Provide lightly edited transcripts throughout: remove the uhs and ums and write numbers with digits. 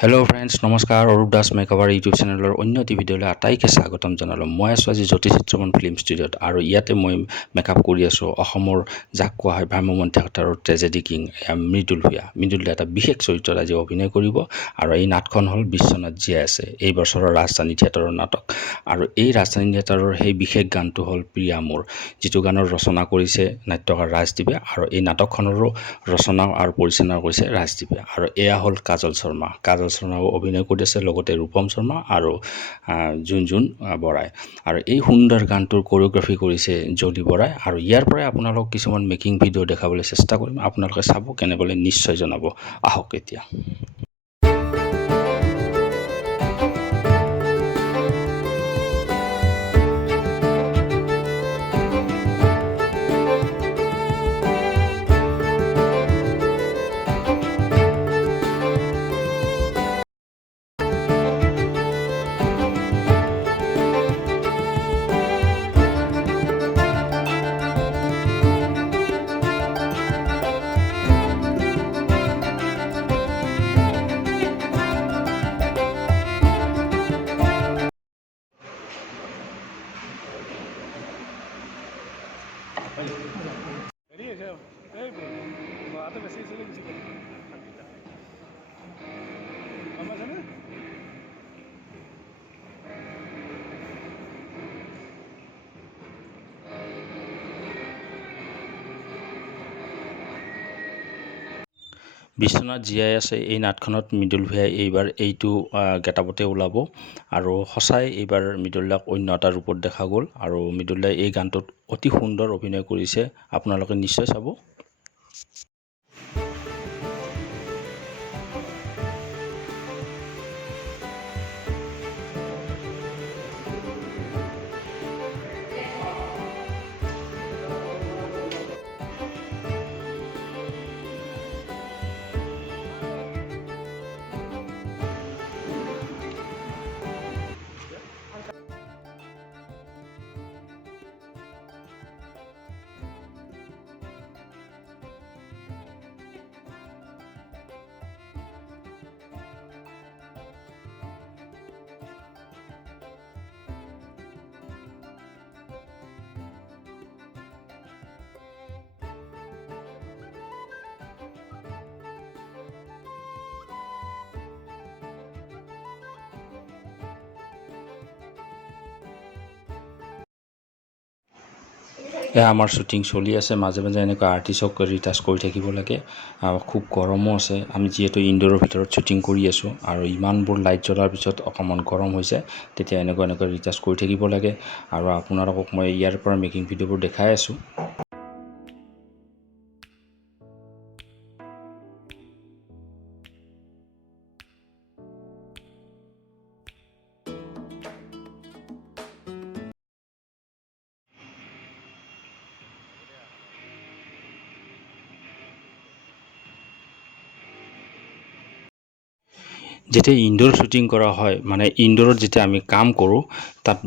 Hello' friends নমস্কাৰ Arup Das মেকআভাৰ YouTube চেনেলৰ অন্য এটি ভিডিঅ'লৈ আটাইকে স্বাগতম জনালোঁ। মই আছোঁ আজি জ্যোতি চিত্ৰমন ফিল্ম ষ্টুডিঅ'ত আৰু ইয়াতে মই মেকআপ কৰি আছোঁ অসমৰ যাক কোৱা হয় ভ্ৰাম্যমাণ থিয়েটাৰৰ ট্ৰেজেডি কিং মৃদুল ভূঞা। মৃদুল ভূঞা এটা বিশেষ চৰিত্ৰত আজি অভিনয় কৰিব আৰু এই নাটখন হ'ল বিশ্বনাথ জীয়াই আছে এই বছৰৰ ৰাজধানী থিয়েটাৰৰ নাটক। আৰু এই ৰাজধানী থিয়েটাৰৰ সেই বিশেষ গানটো হ'ল প্ৰিয়া মোৰ, যিটো গানৰ ৰচনা কৰিছে নাট্যকাৰ ৰাজদ্বীপে আৰু এই নাটকখনৰো ৰচনা আৰু পৰিচালনা কৰিছে ৰাজদ্বীপে। আৰু এয়া হ'ল কাজল শৰ্মা। কাজল শৰ্মাও অভিনয় কৰি আছে, লগতে ৰূপম শৰ্মা আৰু জুনজুন বৰাই। আৰু এই সুন্দৰ গানটোৰ কোৰিঅ'গ্ৰাফি কৰিছে জ্যোতি বৰাই। আৰু ইয়াৰ পৰাই আপোনালোকক কিছুমান মেকিং ভিডিঅ' দেখাবলৈ চেষ্টা কৰিম, আপোনালোকে চাব, কেনে পালে নিশ্চয় জনাব। আহক এতিয়া। বিশ্বনাথ জীয়াই আছে এই নাটখনত মৃদুল ভূঞাই এইবাৰ এইটো গেটাপতে ওলাব আৰু সঁচাই এইবাৰ মৃদুল দাক অন্য এটা ৰূপত দেখা গ'ল আৰু মৃদুল দাই এই গানটোত অতি সুন্দৰ অভিনয় কৰিছে, আপোনালোকে নিশ্চয় চাব। এয়া আমাৰ শ্বুটিং চলি আছে, মাজে মাজে এনেকুৱা আৰ্টিষ্টক ৰিটাচ কৰি থাকিব লাগে। খুব গৰমো আছে, আমি যিহেতু ইনডোৰৰ ভিতৰত শ্বুটিং কৰি আছোঁ আৰু ইমানবোৰ লাইট জ্বলাৰ পিছত অকণমান গৰম হৈছে, তেতিয়া এনেকুৱা ৰিটাচ কৰি থাকিব লাগে। আৰু আপোনালোকক মই ইয়াৰ পৰা মেকিং ভিডিঅ'বোৰ দেখাই আছোঁ। যেতিয়া ইনডোৰ শ্বুটিং কৰা হয়, মানে ইনডোৰত যেতিয়া আমি কাম কৰোঁ, তাত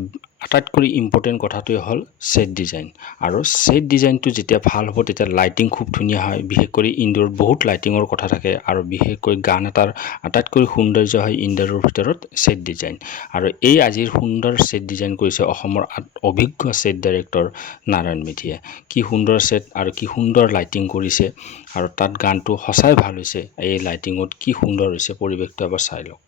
আটাইতকৈ ইম্পৰ্টেণ্ট কথাটোৱে হ'ল ছেট ডিজাইন। আৰু ছেট ডিজাইনটো যেতিয়া ভাল হ'ব, তেতিয়া লাইটিং খুব ধুনীয়া হয়। বিশেষকৈ ইনডোৰত বহুত লাইটিঙৰ কথা থাকে আৰু বিশেষকৈ গান এটাৰ আটাইতকৈ সৌন্দৰ্য হয় ইনডোৰৰ ভিতৰত ছেট ডিজাইন। আৰু এই আজিৰ সুন্দৰ ছেট ডিজাইন কৰিছে অসমৰ অভিজ্ঞ ছেট ডাইৰেক্টৰ নাৰায়ণ মেধিয়ে। কি সুন্দৰ ছেট আৰু কি সুন্দৰ লাইটিং কৰিছে, আৰু তাত গানটো সঁচাই ভাল হৈছে। এই লাইটিঙত কি সুন্দৰ হৈছে, পৰিৱেশটো এবাৰ চাই লওক।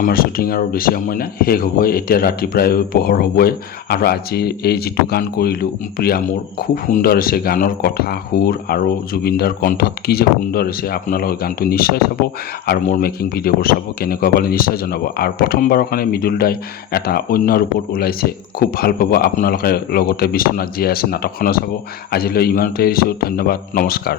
আমাৰ শ্বুটিং আৰু বেছি সময় নাই, শেষ হ'বই এতিয়া, ৰাতি প্ৰায় পোহৰ হ'বই। আৰু আজি এই যিটো গান কৰিলোঁ প্ৰিয়া মোৰ, খুব সুন্দৰ হৈছে গানৰ কথা সুৰ, আৰু জুবিনদাৰ কণ্ঠত কি যে সুন্দৰ হৈছে। আপোনালোকে গানটো নিশ্চয় চাব আৰু মোৰ মেকিং ভিডিঅ'বোৰ চাব, কেনেকুৱা পালে নিশ্চয় জনাব। আৰু প্ৰথমবাৰৰ কাৰণে মৃদুল দাই এটা অন্য ৰূপত ওলাইছে, খুব ভাল পাব আপোনালোকে। লগতে বিশ্বনাথ জীয়াই আছে নাটকখনো চাব। আজিলৈ ইমানতে এৰিছোঁ, ধন্যবাদ, নমস্কাৰ।